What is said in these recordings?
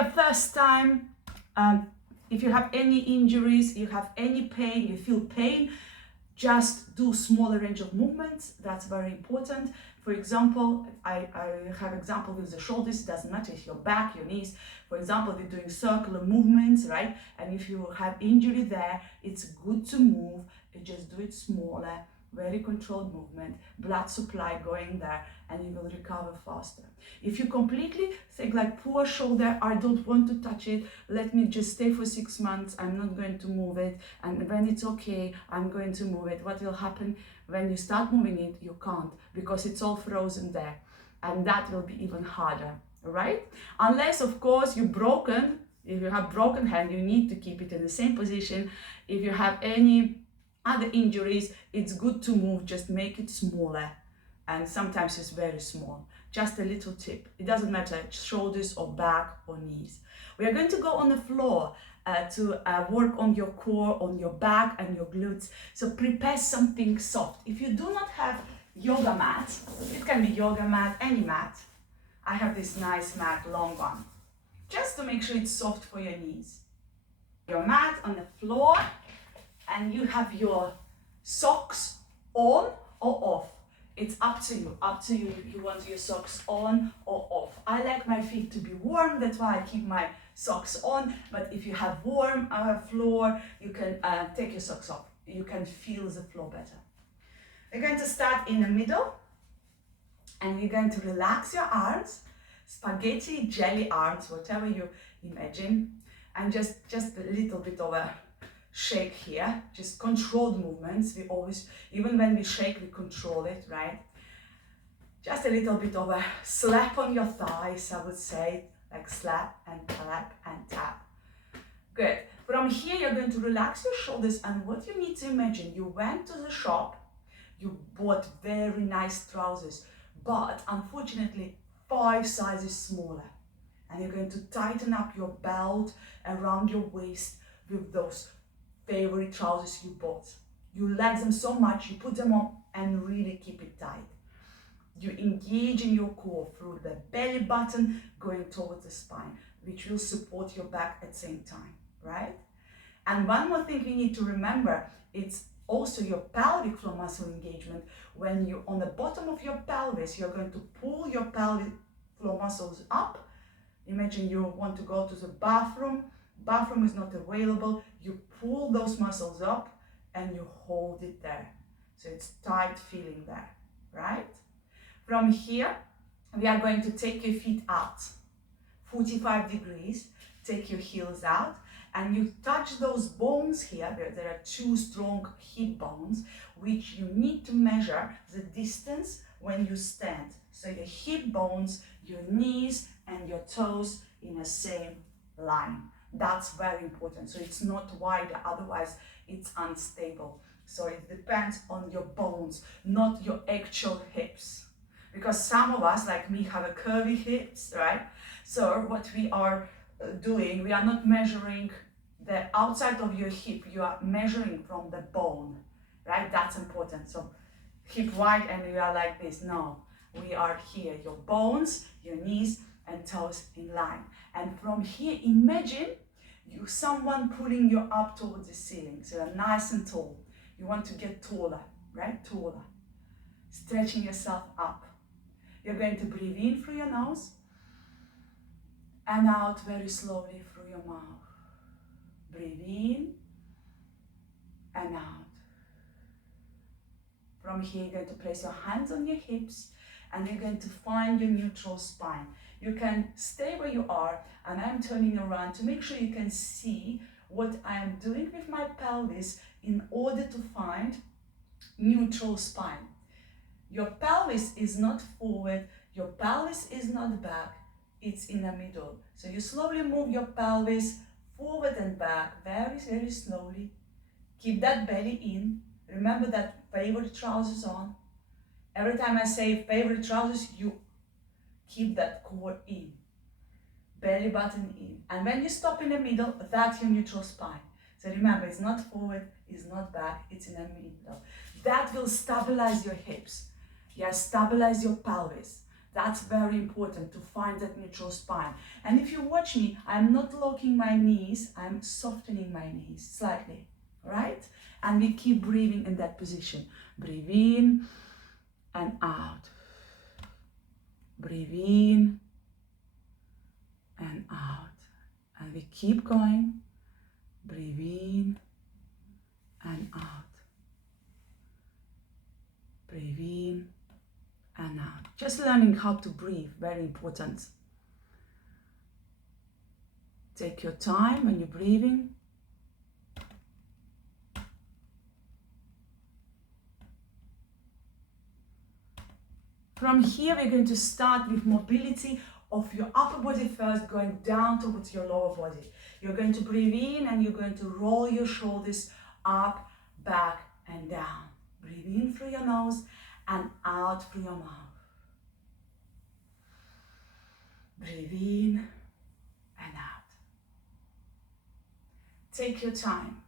your first time, if you have any injuries, you have any pain, you feel pain, just do smaller range of movements. That's very important. For example, I have example with the shoulders. It doesn't matter if your back, your knees. For example, we're doing circular movements, right? And if you have injury there, it's good to move. You just do it smaller, very controlled movement, blood supply going there, and you will recover faster. If you completely think like poor shoulder, I don't want to touch it, let me just stay for 6 months, I'm not going to move it, and when it's okay, I'm going to move it. What will happen when you start moving it? You can't, because it's all frozen there, and that will be even harder, right? Unless, of course, you're broken. If you have broken hand, you need to keep it in the same position. If you have any other injuries, it's good to move, just make it smaller, and sometimes it's very small. Just a little tip, it doesn't matter shoulders or back or knees. We are going to go on the floor to work on your core, on your back and your glutes. So prepare something soft. If you do not have yoga mat, it can be yoga mat, any mat. I have this nice mat, long one, just to make sure it's soft for your knees. Your mat on the floor, and you have your socks on or off. It's up to you if you want your socks on or off. I like my feet to be warm, that's why I keep my socks on, but if you have warm floor, you can take your socks off. You can feel the floor better. We're going to start in the middle, and we're going to relax your arms, spaghetti, jelly arms, whatever you imagine, and just a little bit of a shake here, just controlled movements. We always, even when we shake, we control it, right? Just a little bit of a slap on your thighs, I would say, like slap and clap and tap. Good. From here, you're going to relax your shoulders, and what you need to imagine, you went to the shop, you bought very nice trousers, but unfortunately 5 sizes smaller, and you're going to tighten up your belt around your waist with those favorite trousers you bought. You like them so much, you put them on and really keep it tight. You engage in your core through the belly button going towards the spine, which will support your back at the same time, right? And one more thing you need to remember, it's also your pelvic floor muscle engagement. When you're on the bottom of your pelvis, you're going to pull your pelvic floor muscles up. Imagine you want to go to the bathroom is not available, you pull those muscles up and you hold it there. So it's tight feeling there, right? From here, we are going to take your feet out, 45 degrees, take your heels out, and you touch those bones here. There are 2 strong hip bones, which you need to measure the distance when you stand. So your hip bones, your knees, and your toes in the same line. That's very important. So it's not wider, otherwise it's unstable. So it depends on your bones, not your actual hips. Because some of us, like me, have a curvy hips, right? So what we are doing, we are not measuring the outside of your hip, you are measuring from the bone, right? That's important. So hip wide and you are like this. No, we are here, your bones, your knees and toes in line. And from here, imagine someone pulling you up towards the ceiling. So you're nice and tall. You want to get taller, right? Taller. Stretching yourself up. You're going to breathe in through your nose and out very slowly through your mouth. Breathe in and out. From here, you're going to place your hands on your hips and you're going to find your neutral spine. You can stay where you are, and I'm turning around to make sure you can see what I am doing with my pelvis in order to find neutral spine. Your pelvis is not forward, your pelvis is not back, it's in the middle. So you slowly move your pelvis forward and back, very, very slowly. Keep that belly in. Remember that favorite trousers on. Every time I say favorite trousers, you keep that core in. Belly button in. And when you stop in the middle, that's your neutral spine. So remember, it's not forward, it's not back, it's in the middle. That will stabilize your hips. Yeah, stabilize your pelvis. That's very important to find that neutral spine. And if you watch me, I'm not locking my knees, I'm softening my knees slightly, right? And we keep breathing in that position. Breathe in and out. Breathe in and out. And we keep going. Breathe in and out. Breathe in and out. Just learning how to breathe, very important. Take your time when you're breathing. From here, we're going to start with mobility of your upper body first, going down towards your lower body. You're going to breathe in and you're going to roll your shoulders up, back, and down. Breathe in through your nose and out through your mouth. Breathe in and out. Take your time.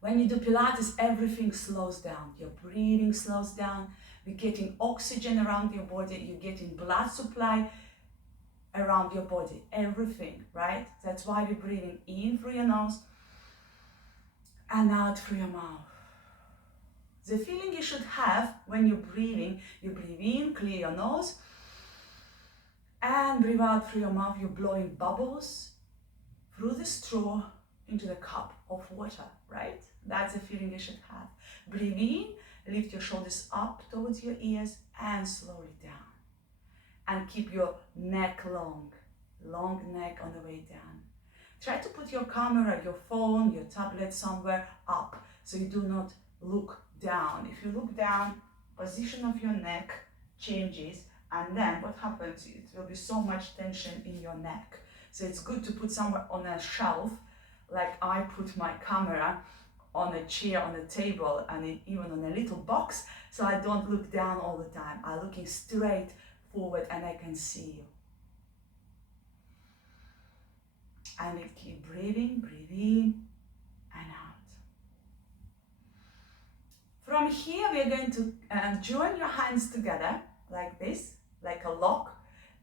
When you do Pilates, everything slows down. Your breathing slows down. You're getting oxygen around your body. You're getting blood supply around your body. Everything, right? That's why we're breathing in through your nose and out through your mouth. The feeling you should have when you're breathing, you breathe in, clear your nose, and breathe out through your mouth. You're blowing bubbles through the straw into the cup of water, right? That's the feeling you should have. Breathe in, lift your shoulders up towards your ears and slowly down. And keep your neck long neck on the way down. Try to put your camera, your phone, your tablet somewhere up so you do not look down. If you look down, position of your neck changes, and then what happens, it will be so much tension in your neck. So it's good to put somewhere on a shelf, like I put my camera on a chair, on a table, and even on a little box, so I don't look down all the time. I'm looking straight forward and I can see you. And you keep breathing, breathe in and out. From here, we are going to join your hands together like this, like a lock,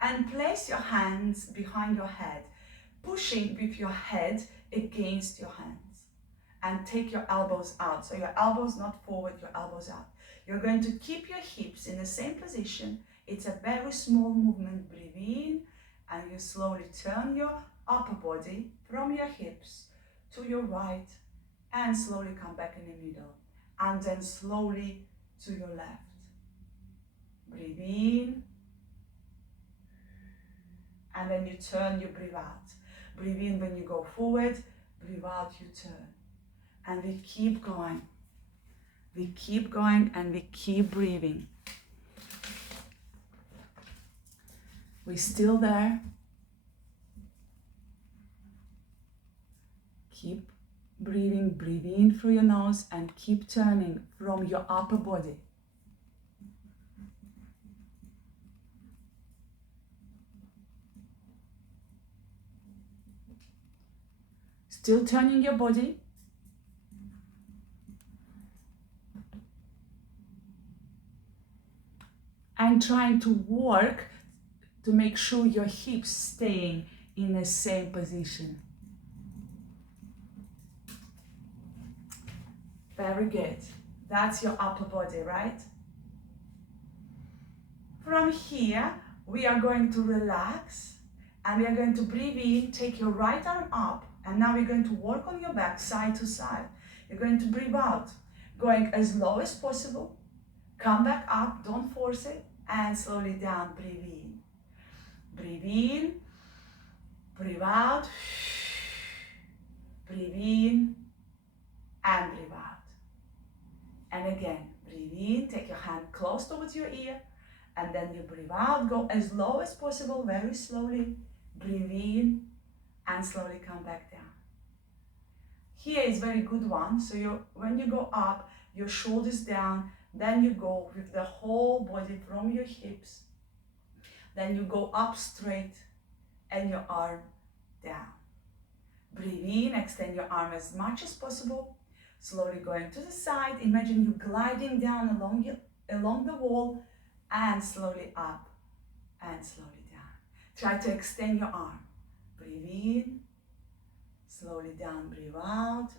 and place your hands behind your head, pushing with your head against your hands. And take your elbows out. So your elbows not forward, your elbows out. You're going to keep your hips in the same position. It's a very small movement. Breathe in and you slowly turn your upper body from your hips to your right and slowly come back in the middle. And then slowly to your left. Breathe in. And when you turn, you breathe out. Breathe in when you go forward. Breathe out, you turn. And we keep going. We keep going and we keep breathing. We're still there. Keep breathing. Breathe in through your nose and keep turning from your upper body. Still turning your body. And trying to work to make sure your hips staying in the same position. Very good. That's your upper body, right? From here, we are going to relax and we are going to breathe in, take your right arm up, and now we're going to work on your back side to side. You're going to breathe out, going as low as possible. Come back up, don't force it, and slowly down, breathe in. Breathe in, breathe out, breathe in, and breathe out. And again, breathe in, take your hand close towards your ear, and then you breathe out, go as low as possible, very slowly. Breathe in, and slowly come back down. Here is very good one, so when you go up, your shoulders down, then you go with the whole body from your hips. Then you go up straight and your arm down. Breathe in, extend your arm as much as possible. Slowly going to the side. Imagine you gliding down along along the wall and slowly up and slowly down. Try to extend your arm. Breathe in, slowly down, breathe out.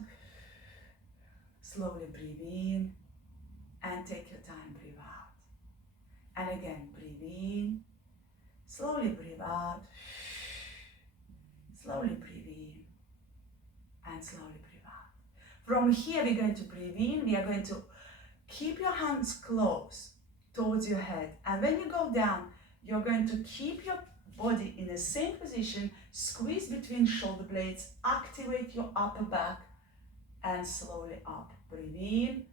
Slowly breathe in and take your time, breathe out. And again, breathe in, slowly breathe out. Slowly breathe in and slowly breathe out. From here, we're going to breathe in. We are going to keep your hands close towards your head. And when you go down, you're going to keep your body in the same position, squeeze between shoulder blades, activate your upper back, and slowly up. Breathe in,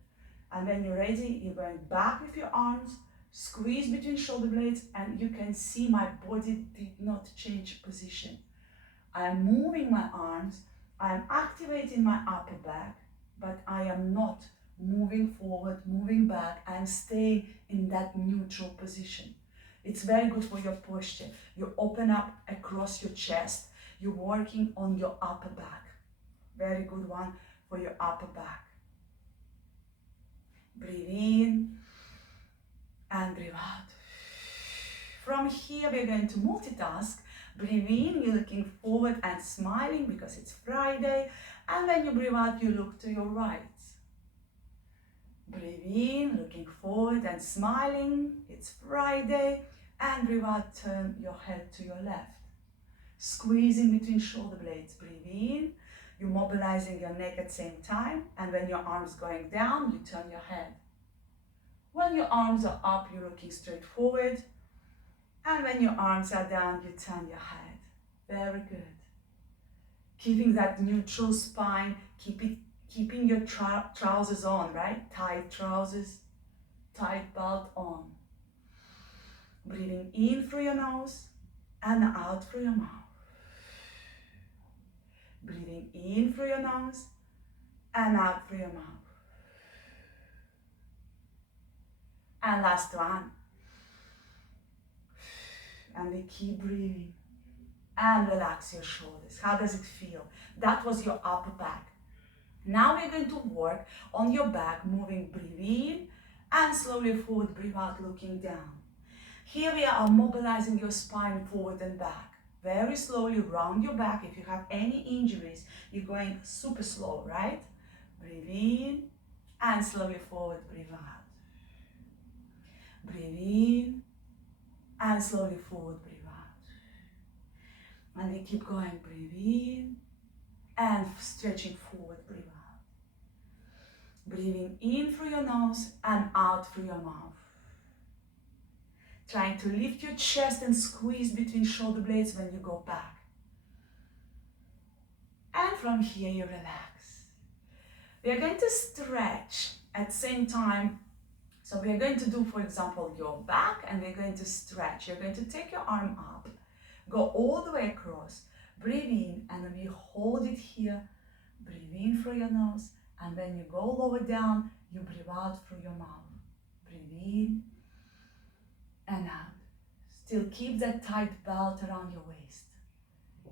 and when you're ready, you're going back with your arms, squeeze between shoulder blades, and you can see my body did not change position. I am moving my arms, I am activating my upper back, but I am not moving forward, moving back. I am staying in that neutral position. It's very good for your posture. You open up across your chest. You're working on your upper back. Very good one for your upper back. Breathe in and breathe out. From here, we're going to multitask. Breathe in, you're looking forward and smiling because it's Friday. And when you breathe out, you look to your right. Breathe in, looking forward and smiling. It's Friday. And breathe out, turn your head to your left. Squeezing between shoulder blades. Breathe in. You're mobilizing your neck at the same time. And when your arms going down, you turn your head. When your arms are up, you're looking straight forward. And when your arms are down, you turn your head. Very good. Keeping that neutral spine, keeping your trousers on, right? Tight trousers, tight belt on. Breathing in through your nose and out through your mouth. Breathing in through your nose and out through your mouth. And last one. And we keep breathing. And relax your shoulders. How does it feel? That was your upper back. Now we're going to work on your back, moving, breathe in, and slowly forward, breathe out, looking down. Here we are mobilizing your spine forward and back. Very slowly round your back. If you have any injuries, you're going super slow, right? Breathe in, and slowly forward, breathe out. Breathe in, and slowly forward, breathe out. And we keep going, breathe in, and stretching forward, breathe out. Breathing in through your nose and out through your mouth. Trying to lift your chest and squeeze between shoulder blades when you go back. And from here you relax. We are going to stretch at the same time. So we are going to do, for example, your back, and we're going to stretch. You're going to take your arm up, go all the way across, breathe in, and then we hold it here. Breathe in through your nose, and when you go lower down, you breathe out through your mouth. Breathe in and out. Still keep that tight belt around your waist.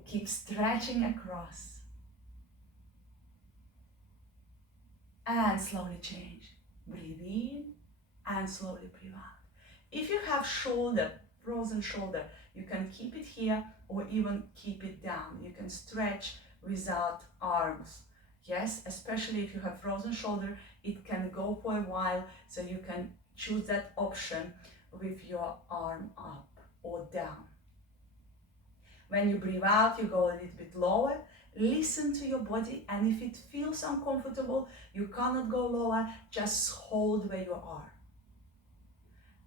Keep stretching across. And slowly change. Breathe in and slowly breathe out. If you have shoulder, frozen shoulder, you can keep it here or even keep it down. You can stretch without arms. Yes, especially if you have frozen shoulder, it can go for a while, so you can choose that option with your arm up or down. When you breathe out, you go a little bit lower. Listen to your body, and if it feels uncomfortable, you cannot go lower, just hold where you are.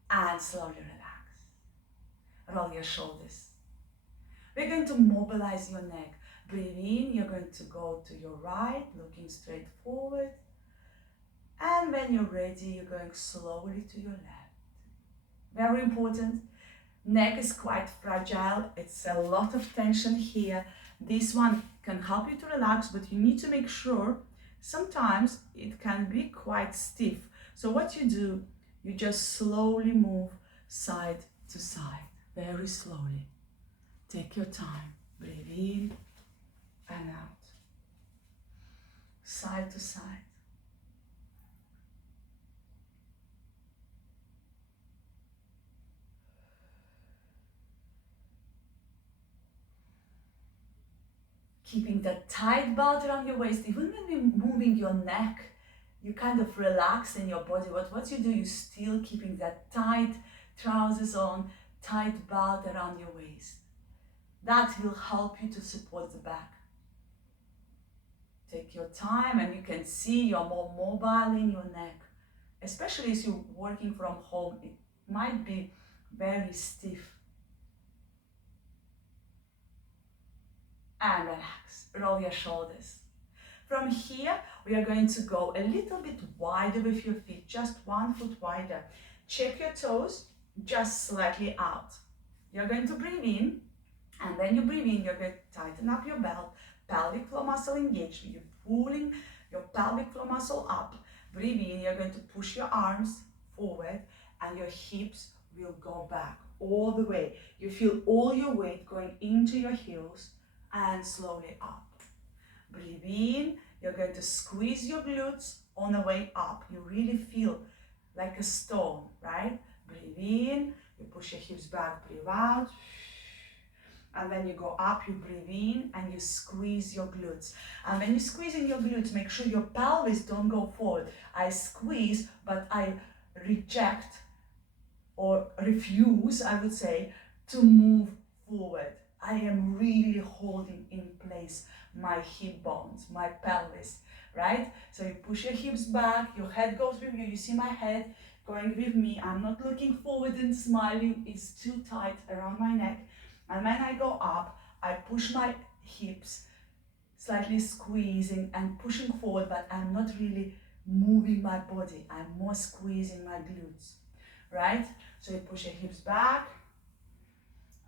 And slowly relax. Roll your shoulders. We're going to mobilize your neck. Breathe in, you're going to go to your right, looking straight forward. And when you're ready, you're going slowly to your left. Very important. Neck is quite fragile. It's a lot of tension here. This one can help you to relax, but you need to make sure sometimes it can be quite stiff. So what you do, you just slowly move side to side, very slowly. Take your time. Breathe in and out. Side to side. keeping that tight belt around your waist. Even when you're moving your neck, you kind of relax in your body. What you do, you still keeping that tight trousers on, tight belt around your waist. That will help you to support the back. Take your time, and you can see you're more mobile in your neck. Especially if you're working from home, it might be very stiff. And relax, roll your shoulders. From here, we are going to go a little bit wider with your feet, just 1 foot wider. Check your toes, just slightly out. You're going to breathe in, and when you breathe in, you're going to tighten up your belt, pelvic floor muscle engaged. You're pulling your pelvic floor muscle up. Breathe in, you're going to push your arms forward, and your hips will go back all the way. You feel all your weight going into your heels and slowly up. Breathe in, you're going to squeeze your glutes on the way up. You really feel like a stone, right? Breathe in, you push your hips back, breathe out. And then you go up, you breathe in, and you squeeze your glutes. And when you squeeze in your glutes, make sure your pelvis don't go forward. I squeeze, but I reject or refuse, I would say, to move forward. I am really holding in place my hip bones, my pelvis, right? So you push your hips back, your head goes with you. You see my head going with me. I'm not looking forward and smiling. It's too tight around my neck. And when I go up, I push my hips, slightly squeezing and pushing forward, but I'm not really moving my body. I'm more squeezing my glutes, right? So you push your hips back.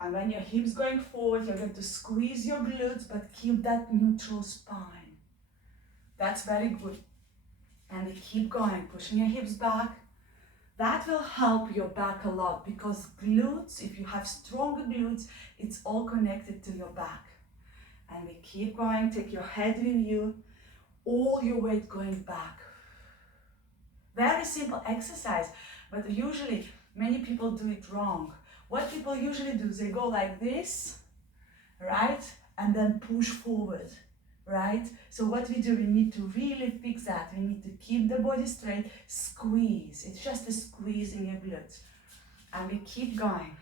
And when your hips going forward, you're going to squeeze your glutes, but keep that neutral spine. That's very good. And we keep going, pushing your hips back. That will help your back a lot, because glutes, if you have stronger glutes, it's all connected to your back. And we keep going, take your head with you, all your weight going back. Very simple exercise, but usually many people do it wrong. What people usually do is they go like this, right? And then push forward, right? So what we do, we need to really fix that. We need to keep the body straight, squeeze. It's just a squeeze in your glutes. And we keep going.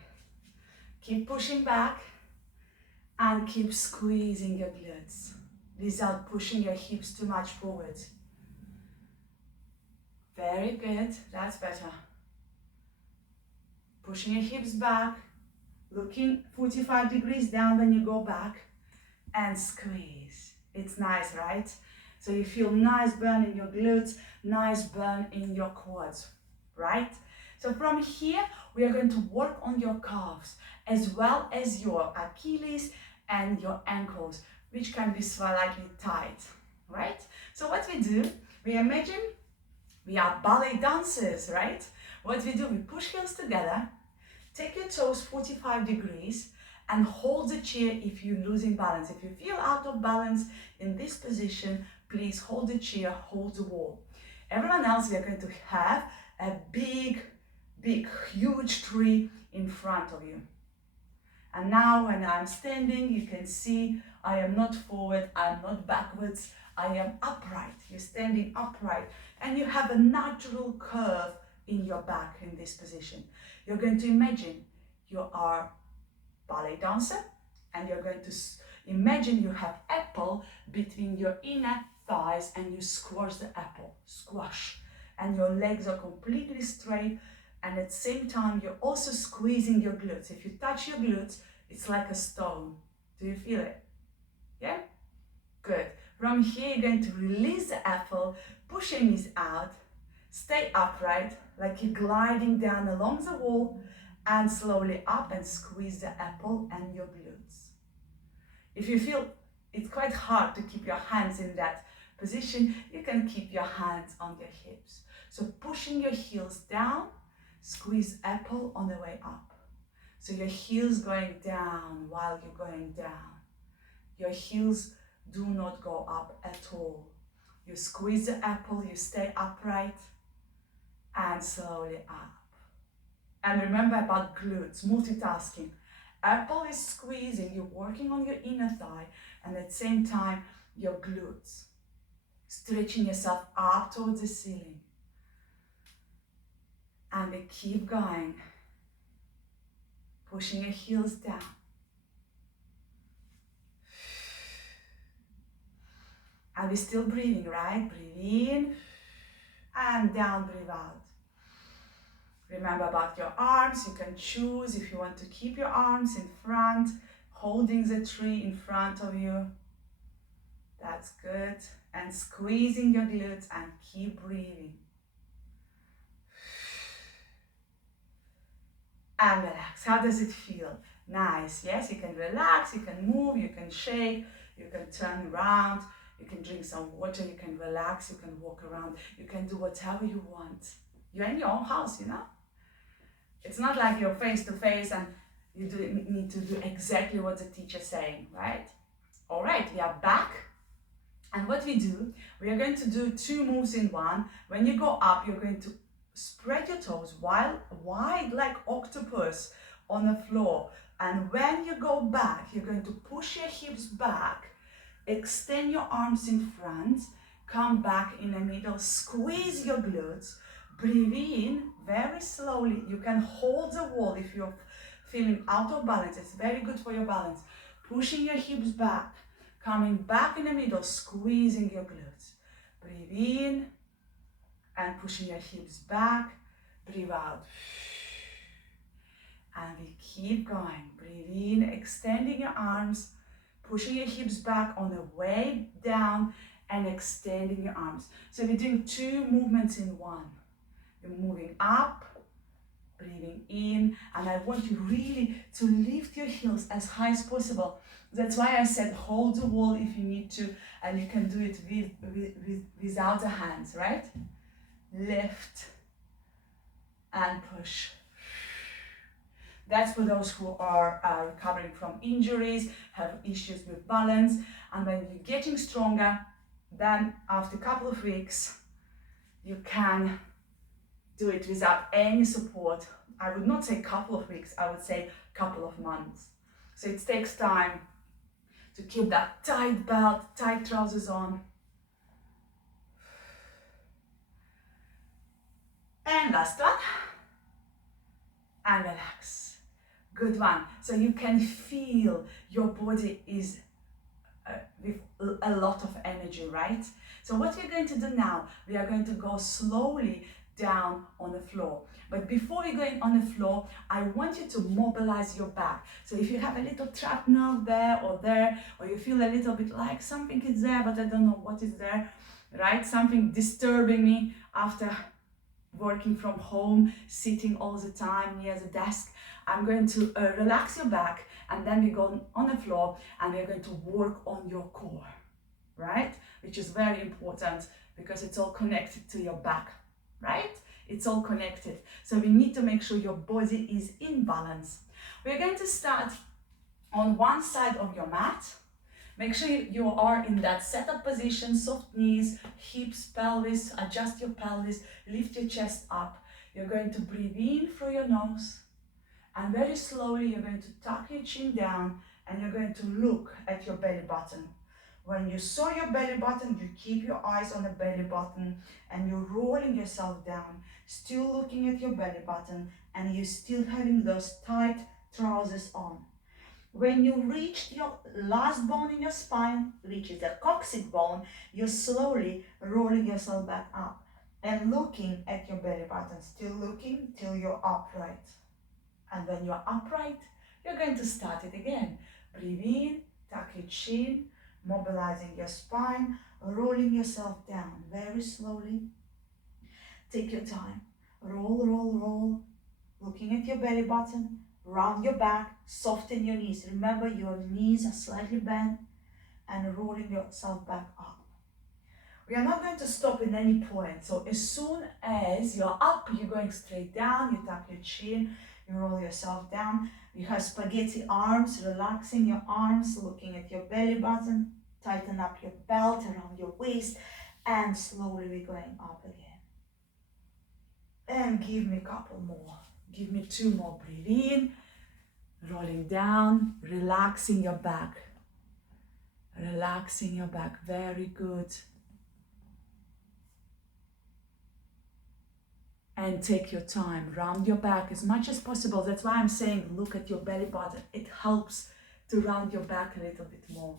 Keep pushing back and keep squeezing your glutes without pushing your hips too much forward. Very good, that's better. Pushing your hips back, looking 45 degrees down when you go back, and squeeze. It's nice, right? So you feel nice burn in your glutes, nice burn in your quads, right? So from here, we are going to work on your calves, as well as your Achilles and your ankles, which can be slightly tight, right? So what we do, we imagine we are ballet dancers, right? What we do, we push heels together, take your toes 45 degrees, and hold the chair if you're losing balance. If you feel out of balance in this position, please hold the chair, hold the wall. Everyone else, we are going to have a big, huge tree in front of you. And now when I'm standing, you can see I am not forward, I'm not backwards, I am upright. You're standing upright, and you have a natural curve in your back in this position. You're going to imagine you are ballet dancer, and you're going to imagine you have apple between your inner thighs, and you squash the apple, squash, and your legs are completely straight, and at the same time you're also squeezing your glutes. If you touch your glutes, it's like a stone. Do you feel it? Yeah? Good. From here, you're going to release the apple, push your knees out, stay upright, like you're gliding down along the wall, and slowly up and squeeze the apple and your glutes. If you feel it's quite hard to keep your hands in that position, you can keep your hands on your hips. So pushing your heels down, squeeze apple on the way up. So your heels going down while you're going down. Your heels do not go up at all. You squeeze the apple, you stay upright, and slowly up. And remember about glutes, multitasking. apple is squeezing, you're working on your inner thigh, and at the same time, your glutes. Stretching yourself up towards the ceiling. And we keep going. Pushing your heels down. And we're still breathing, right? Breathe in and down, breathe out. Remember about your arms, you can choose if you want to keep your arms in front, holding the tree in front of you. That's good. And squeezing your glutes and keep breathing. And relax. How does it feel? Nice. Yes, you can relax, you can move, you can shake, you can turn around, you can drink some water, you can relax, you can walk around, you can do whatever you want. You're in your own house, you know? It's not like you're face to face and you need to do exactly what the teacher's saying, right? All right, we are back. And what we do, we are going to do 2 moves in one. When you go up, you're going to spread your toes wide like octopus on the floor. And when you go back, you're going to push your hips back, extend your arms in front, come back in the middle, squeeze your glutes, breathe in very slowly. You can hold the wall if you're feeling out of balance. It's very good for your balance. Pushing your hips back, coming back in the middle, squeezing your glutes. Breathe in and pushing your hips back, breathe out. And we keep going. Breathe in, extending your arms, pushing your hips back on the way down and extending your arms. So we're doing 2 movements in one. You're moving up, breathing in, and I want you really to lift your heels as high as possible. That's why I said hold the wall if you need to, and you can do it without the hands, right? Lift and push. That's for those who are recovering from injuries, have issues with balance, and when you're getting stronger, then after a couple of weeks, you can do it without any support. I would not say couple of weeks, I would say couple of months. So it takes time to keep that tight belt, tight trousers on. And last one. And relax. Good one. So you can feel your body is with a lot of energy, right? So what we're going to do now, we are going to go slowly down on the floor. But before we go in on the floor, I want you to mobilize your back. So if you have a little trapped nerve there, or you feel a little bit like something is there, but I don't know what is there, right? Something disturbing me after working from home, sitting all the time near the desk. I'm going to relax your back, and then we go on the floor and we're going to work on your core, right? Which is very important because it's all connected to your back, right? It's all connected. So we need to make sure your body is in balance. We're going to start on one side of your mat. Make sure you are in that setup position, soft knees, hips, pelvis, adjust your pelvis, lift your chest up. You're going to breathe in through your nose, and very slowly you're going to tuck your chin down and you're going to look at your belly button. When you saw your belly button, you keep your eyes on the belly button and you're rolling yourself down, still looking at your belly button, and you're still having those tight trousers on. When you reach your last bone in your spine, which is the coccyx bone, you're slowly rolling yourself back up and looking at your belly button, still looking till you're upright. And when you're upright, you're going to start it again. Breathe in, tuck your chin, mobilizing your spine, rolling yourself down very slowly. Take your time. Roll, roll, roll. Looking at your belly button, round your back, soften your knees. Remember, your knees are slightly bent, and rolling yourself back up. We are not going to stop in any point. So as soon as you're up, you're going straight down, you tuck your chin, you roll yourself down. You have spaghetti arms, relaxing your arms, looking at your belly button, tighten up your belt around your waist, and slowly we're going up again. And give me a couple more. Give me 2 more. Breathe in, Rolling down, relaxing your back. Relaxing your back, very good. And take your time, round your back as much as possible. That's why I'm saying look at your belly button. It helps to round your back a little bit more.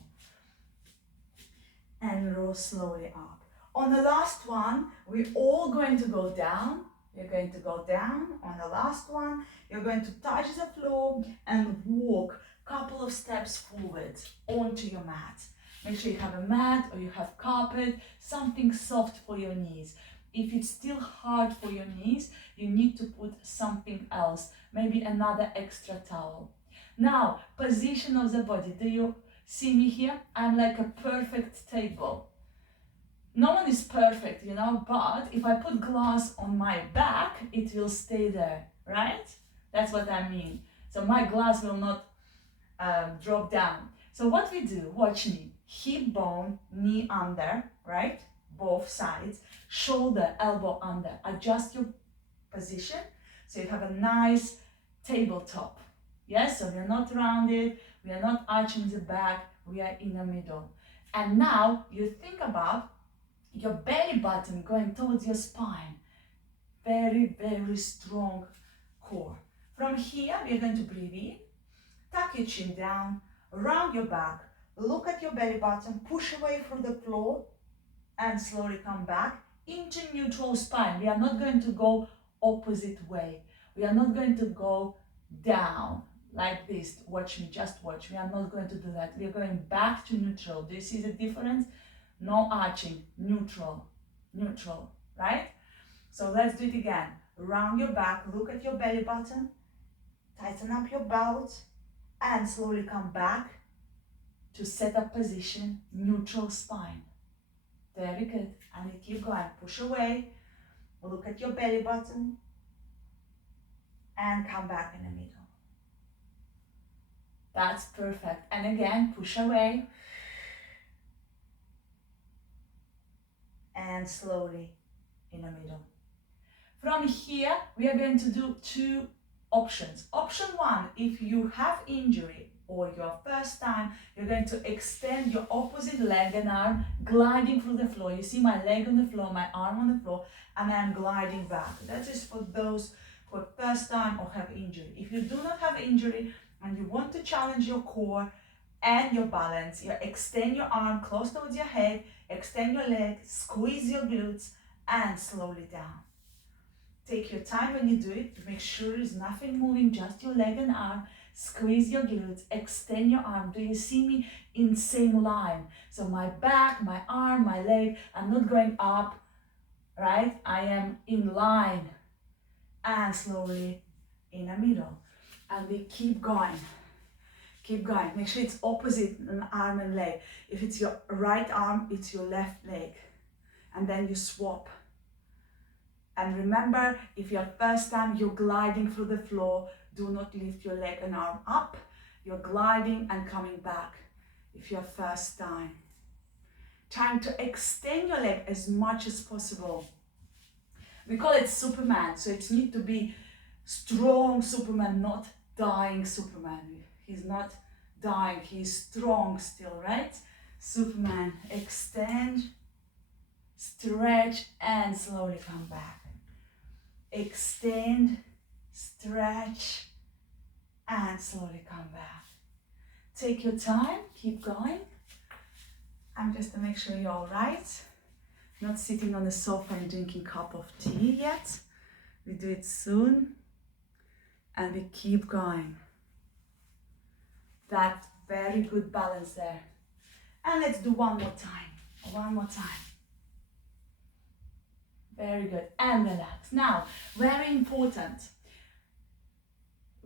And roll slowly up. On the last one, we're all going to go down. You're going to go down. On the last one, you're going to touch the floor and walk a couple of steps forward onto your mat. Make sure you have a mat or you have carpet, something soft for your knees. If it's still hard for your knees, you need to put something else, maybe another extra towel. Now, position of the body. Do you see me here? I'm like a perfect table. No one is perfect, you know, but if I put glass on my back, it will stay there, right? That's what I mean. So my glass will not drop down. So what we do, watch me, hip bone, knee under, right? Both sides, shoulder, elbow under. Adjust your position so you have a nice tabletop. Yes, so we are not rounded, we are not arching the back, we are in the middle. And now you think about your belly button going towards your spine. Very, very strong core. From here, we are going to breathe in, tuck your chin down, round your back, look at your belly button, push away from the floor, and slowly come back into neutral spine. We are not going to go opposite way. We are not going to go down like this. Watch me, just watch. We are not going to do that. We are going back to neutral. Do you see the difference? No arching, neutral, neutral, right? So let's do it again. Round your back, look at your belly button, tighten up your belt, and slowly come back to set up position, neutral spine. Very good. And you keep going. Push away, look at your belly button, and come back in the middle. That's perfect. And again, push away. And slowly in the middle. From here, we are going to do two options. Option one, if you have injury or your first time, you're going to extend your opposite leg and arm, gliding through the floor. You see my leg on the floor, my arm on the floor, and I'm gliding back. That is for those who are first time or have injury. If you do not have injury and you want to challenge your core and your balance, you extend your arm close towards your head, extend your leg, squeeze your glutes, and slowly down. Take your time when you do it to make sure there's nothing moving, just your leg and arm. Squeeze your glutes, extend your arm. Do you see me in same line? So my back, my arm, my leg, I'm not going up, right? I am in line and slowly in the middle. And we keep going. Keep going. Make sure it's opposite an arm and leg. If it's your right arm, it's your left leg. And then you swap. And remember, if you're first time, you're gliding through the floor, do not lift your leg and arm up. You're gliding and coming back if you're first time. Trying to extend your leg as much as possible. We call it Superman, so it needs to be strong Superman, not dying Superman. He's not dying, he's strong still, right? Superman, extend, stretch, and slowly come back. Extend, stretch, and slowly come back. Take your time, keep going. I'm just to make sure you're all right. Not sitting on the sofa and drinking a cup of tea yet. We do it soon. And we keep going. That very good balance there. And let's do one more time. One more time. Very good. And relax. Now, very important.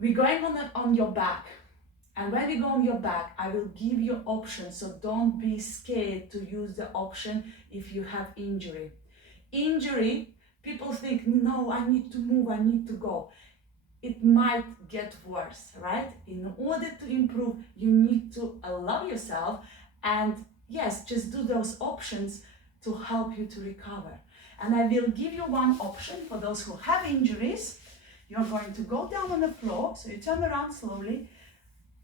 We're going on your back. And when we go on your back, I will give you options. So don't be scared to use the option if you have injury. Injury, people think, no, I need to move, I need to go. It might get worse, right? In order to improve, you need to allow yourself and yes, just do those options to help you to recover. And I will give you one option for those who have injuries. You're going to go down on the floor, so you turn around slowly,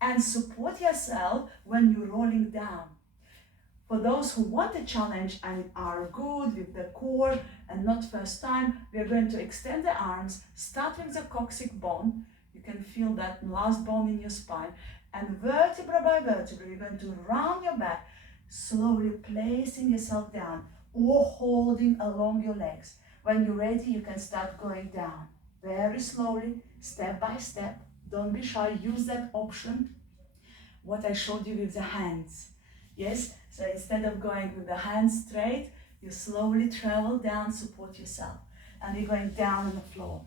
and support yourself when you're rolling down. For those who want a challenge and are good with the core and not first time, we are going to extend the arms, starting the coccyx bone. You can feel that last bone in your spine. And vertebra by vertebra, you're going to round your back, slowly placing yourself down or holding along your legs. When you're ready, you can start going down. Very slowly, step by step. Don't be shy, use that option, what I showed you with the hands. Yes, so instead of going with the hands straight, you slowly travel down, support yourself. And you're going down on the floor.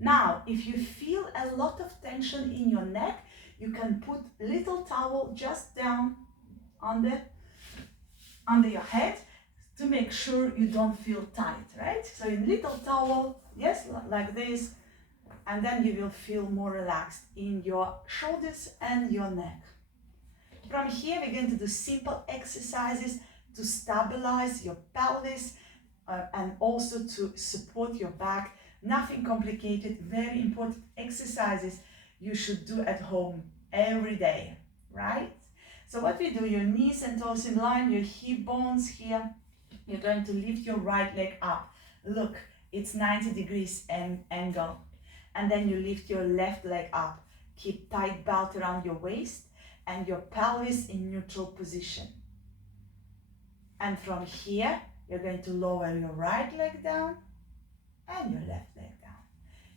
Now, if you feel a lot of tension in your neck, you can put a little towel just down under your head to make sure you don't feel tight, right? So a little towel, yes, like this, and then you will feel more relaxed in your shoulders and your neck. From here, we're going to do simple exercises to stabilize your pelvis and also to support your back. Nothing complicated, very important exercises you should do at home every day, right? So what we do, your knees and toes in line, your hip bones here. You're going to lift your right leg up. Look, it's 90 degrees angle. And then you lift your left leg up. Keep tight belt around your waist and your pelvis in neutral position. And from here, you're going to lower your right leg down and your left leg down.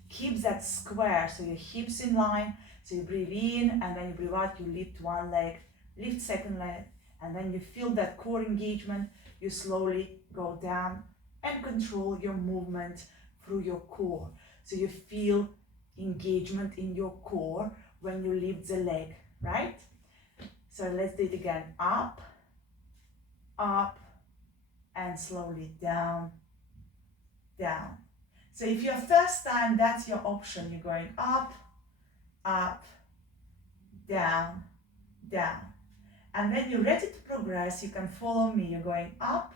Keep that square, so your hips in line. So you breathe in, and then you breathe out, you lift one leg, lift second leg, and then you feel that core engagement, you slowly go down and control your movement through your core. So you feel engagement in your core when you lift the leg, right? So let's do it again. Up, up, and slowly down, down. So if you're first time, that's your option. You're going up, up, down, down. And when you're ready to progress, you can follow me. You're going up,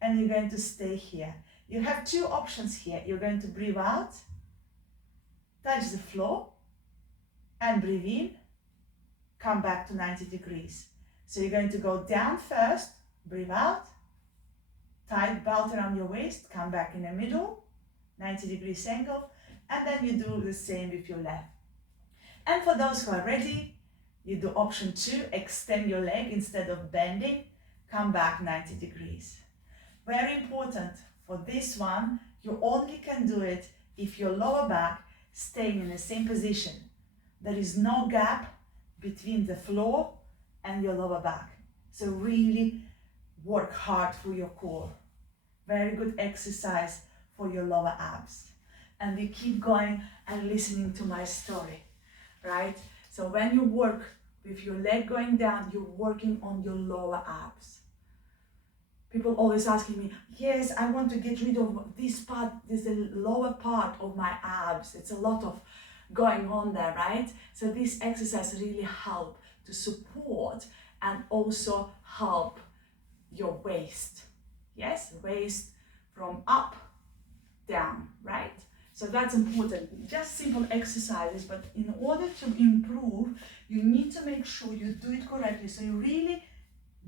and you're going to stay here. You have two options here. You're going to breathe out, touch the floor, and breathe in, come back to 90 degrees. So you're going to go down first, breathe out, tight belt around your waist, come back in the middle, 90 degrees angle, and then you do the same with your left. And for those who are ready, you do option 2, extend your leg instead of bending, come back 90 degrees. Very important for this one, you only can do it if your lower back staying in the same position. There is no gap between the floor and your lower back. So really work hard through your core. Very good exercise for your lower abs. And we keep going and listening to my story, right? So when you work with your leg going down, you're working on your lower abs. People always asking me, yes, I want to get rid of this part, this is the lower part of my abs. It's a lot of going on there, right? So this exercise really help to support and also help your waist. Yes, waist from up, down, right? So that's important. Just simple exercises, but in order to improve, you need to make sure you do it correctly. So you really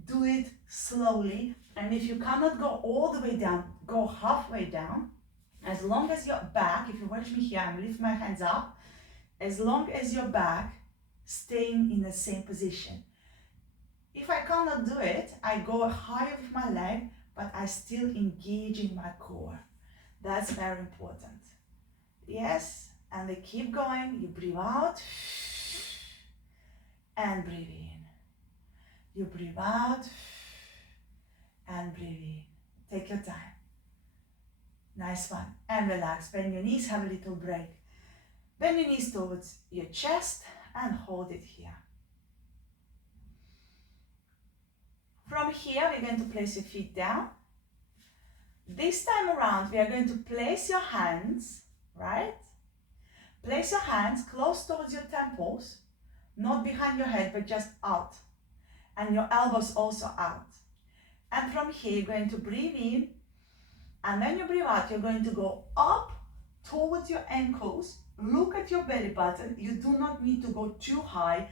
do it slowly. And if you cannot go all the way down, go halfway down. As long as your back, if you watch me here, I'm lift my hands up. As long as your back staying in the same position. If I cannot do it, I go higher with my leg, but I still engage in my core. That's very important. Yes, and we keep going. You breathe out and breathe in. You breathe out and breathe in. Take your time. Nice one. And relax. Bend your knees, have a little break. Bend your knees towards your chest and hold it here. From here, we're going to place your feet down. This time around, we are going to place your hands, right? Place your hands close towards your temples, not behind your head, but just out. And your elbows also out. And from here, you're going to breathe in. And when you breathe out, you're going to go up towards your ankles. Look at your belly button. You do not need to go too high,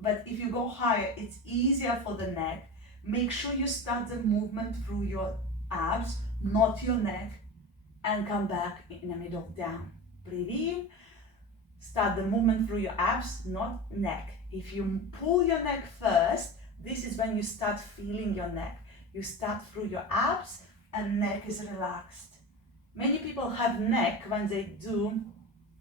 but if you go higher, it's easier for the neck. Make sure you start the movement through your abs, not your neck, and come back in the middle down. Breathe in. Start the movement through your abs, not neck. If you pull your neck first, this is when you start feeling your neck. You start through your abs and neck is relaxed. Many people have neck when they do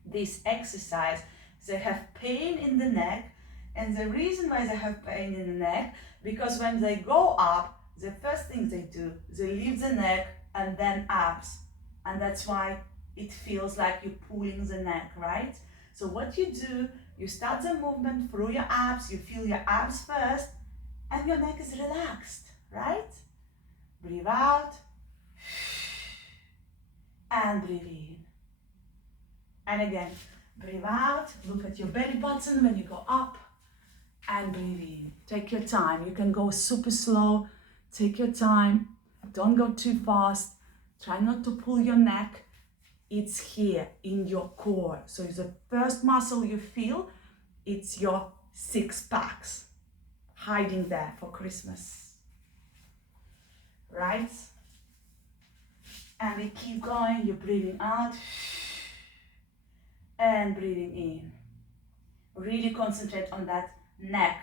this exercise. They have pain in the neck, and the reason why they have pain in the neck, because when they go up, the first thing they do, they leave the neck and then abs. And that's why it feels like you're pulling the neck, right? So what you do, you start the movement through your abs, you feel your abs first, and your neck is relaxed, right? Breathe out, and breathe in. And again, breathe out, look at your belly button when you go up, and breathe in. Take your time. You can go super slow, take your time, don't go too fast. Try not to pull your neck. It's here in your core. So the first muscle you feel, it's your 6 packs hiding there for Christmas, right? And we keep going. You're breathing out and breathing in. Really concentrate on that neck.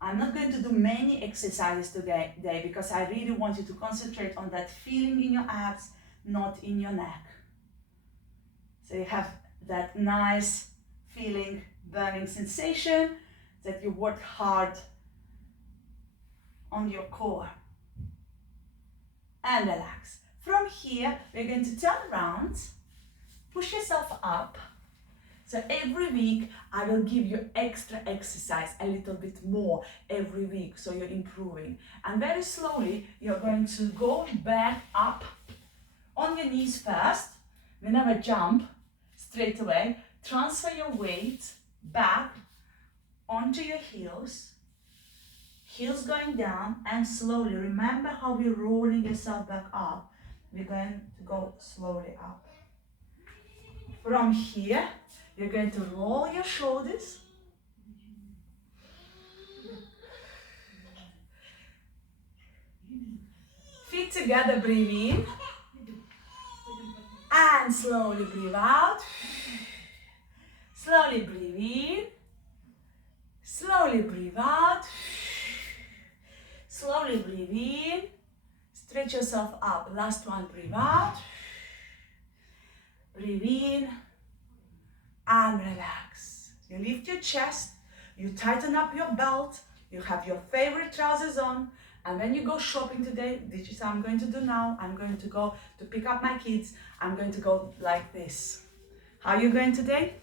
I'm not going to do many exercises today because I really want you to concentrate on that feeling in your abs, not in your neck. So you have that nice feeling, burning sensation that you worked hard on your core. And relax. From here, we're going to turn around, push yourself up. So every week, I will give you extra exercise, a little bit more every week, so you're improving. And very slowly, you're going to go back up on your knees first. We never jump straight away. Transfer your weight back onto your heels. Heels going down, and slowly, remember how we're rolling yourself back up. We're going to go slowly up. From here, you're going to roll your shoulders. Feet together, breathe in. And slowly breathe out. Slowly breathe in. Slowly breathe out. Slowly breathe in. Stretch yourself up. Last one, breathe out. Breathe in. And relax. You lift your chest. You tighten up your belt. You have your favorite trousers on. And when you go shopping today, this is what I'm going to do now. I'm going to go to pick up my kids. I'm going to go like this. How are you going today?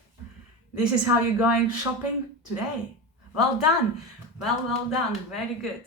This is how you're going shopping today. Well done. Well done. Very good.